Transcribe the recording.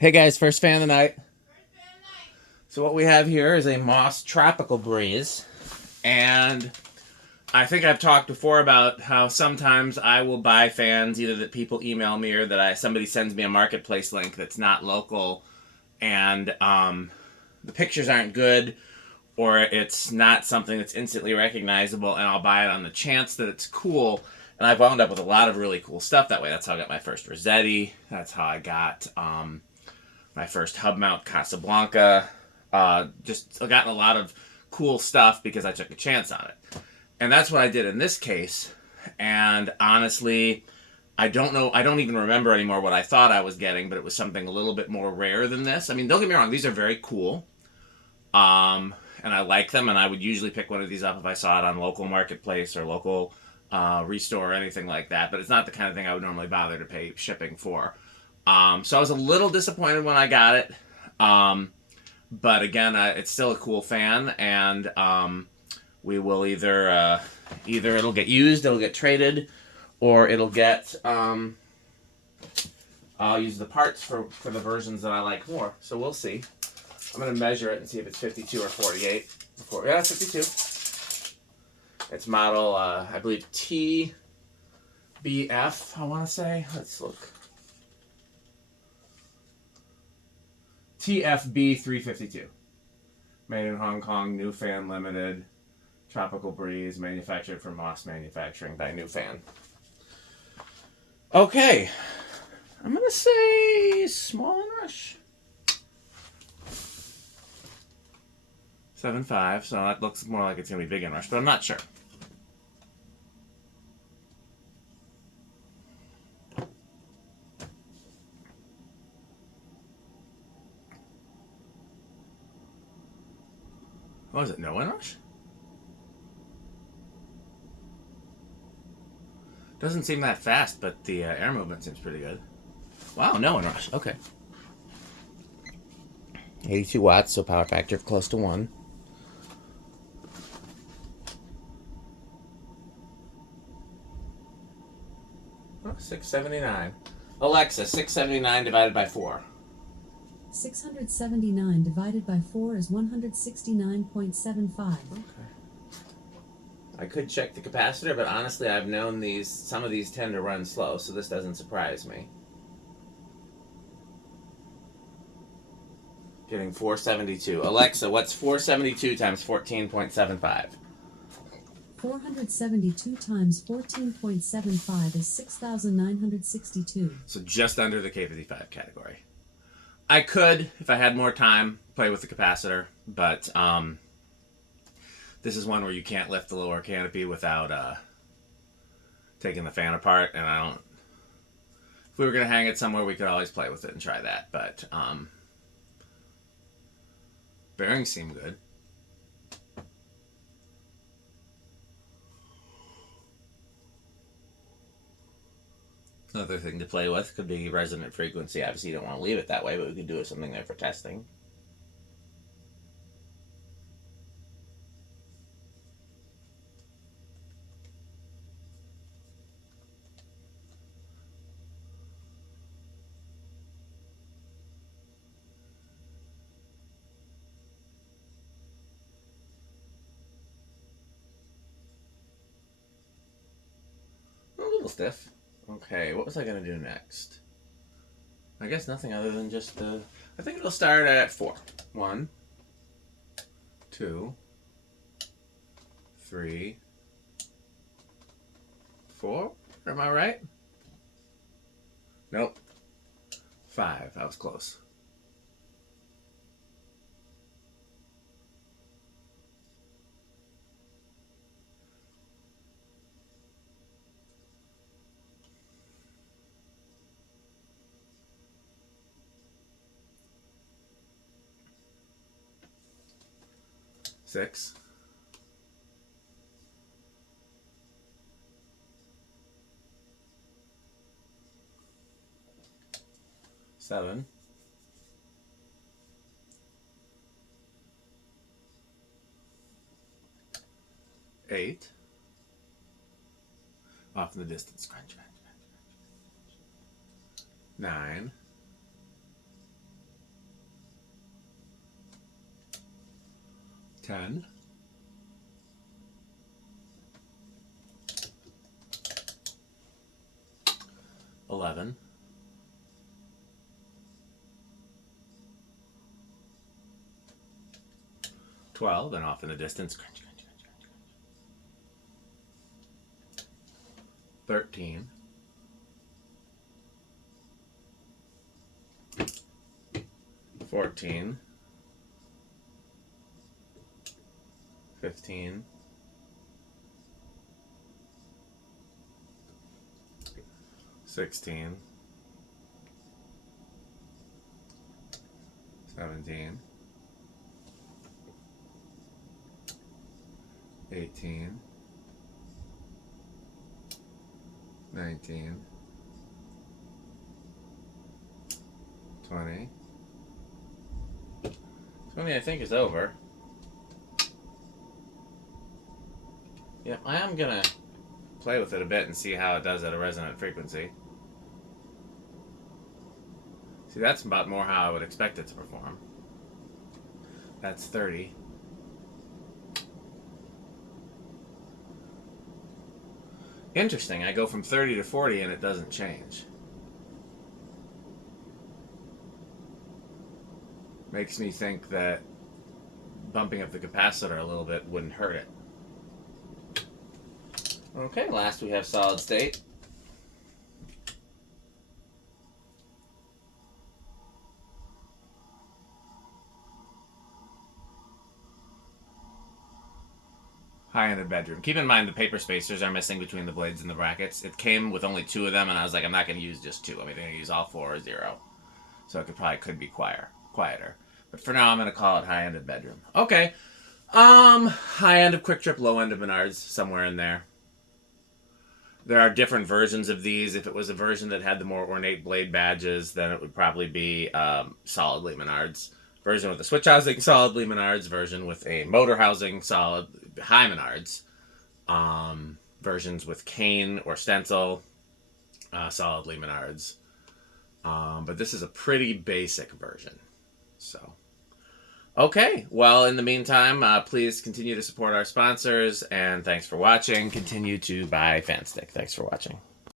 Hey guys, first fan of the night. So what we have here is a Moss Tropical Breeze. And I think I've talked before about how sometimes I will buy fans either that people email me or that somebody sends me a marketplace link that's not local, and the pictures aren't good, or it's not something that's instantly recognizable, and I'll buy it on the chance that it's cool. And I've wound up with a lot of really cool stuff that way. That's how I got my first Rossetti. That's how I got my first hub mount Casablanca. Just I've gotten a lot of cool stuff because I took a chance on it. And that's what I did in this case. And honestly, I don't know, I don't even remember anymore what I thought I was getting, but it was something a little bit more rare than this. I mean, don't get me wrong, these are very cool. And I like them, and I would usually pick one of these up if I saw it on local marketplace or local restore or anything like that. But it's not the kind of thing I would normally bother to pay shipping for. So I was a little disappointed when I got it. But again, it's still a cool fan, and we will either it'll get used, it'll get traded, or it'll get I'll use the parts for the versions that I like more. So we'll see. I'm gonna measure it and see if it's 52 or 48. Yeah, it's 52. It's model I believe TBF. I want to say. Let's look. TFB-352. Made in Hong Kong, New Fan Limited. Tropical Breeze, manufactured from Moss Manufacturing by New Fan. Okay. I'm going to say small and rush. 7.5, so that looks more like it's going to be big and rush, but I'm not sure. What is it, no inrush? Doesn't seem that fast, but the air movement seems pretty good. Wow, no inrush. Okay. 82 watts, so power factor close to 1. Oh, 679. Alexa, 679 divided by 4. 679 divided by 4 is 169.75. Okay. I could check the capacitor, but honestly, I've known some of these tend to run slow, so this doesn't surprise me. Getting 472. Alexa, what's 472 times 14.75? 472 times 14.75 is 6,962. So just under the K55 category. I could, if I had more time, play with the capacitor, but this is one where you can't lift the lower canopy without taking the fan apart, and I don't... If we were going to hang it somewhere, we could always play with it and try that, but bearings seem good. Another thing to play with could be resonant frequency. Obviously, you don't want to leave it that way, but we could do something there for testing. A little stiff. Okay, what was I going to do next? I guess nothing other than just I think it'll start at 4. 1, 2, 3, 4. Am I right? Nope. 5. I was close. Six. 7. 8. Off in the distance. Crunch, crunch, crunch, crunch. 9. 10. 11. 12, and off in the distance. Crunch, crunch, crunch, crunch, crunch. 13. 14. 15. 16. 17. 18. 19. 20. 20 I think is over. Yeah, I am gonna play with it a bit and see how it does at a resonant frequency. See, that's about more how I would expect it to perform. That's 30. Interesting, I go from 30 to 40 and it doesn't change. Makes me think that bumping up the capacitor a little bit wouldn't hurt it. Okay, last we have solid state. High-ended bedroom. Keep in mind the paper spacers are missing between the blades and the brackets. It came with only 2 of them, and I was like, I'm not going to use just 2. I'm going to use all 4 or 0. So it could be quieter. But for now, I'm going to call it high-ended bedroom. Okay. High end of Quick Trip, low end of Menards, somewhere in there. There are different versions of these. If it was a version that had the more ornate blade badges, then it would probably be solidly Menards. Version with a switch housing, solidly Menards. Version with a motor housing, solid high Menards. Versions with cane or stencil, solidly Menards. But this is a pretty basic version. So, okay. Well, in the meantime, please continue to support our sponsors, and thanks for watching. Continue to buy Fanstick. Thanks for watching.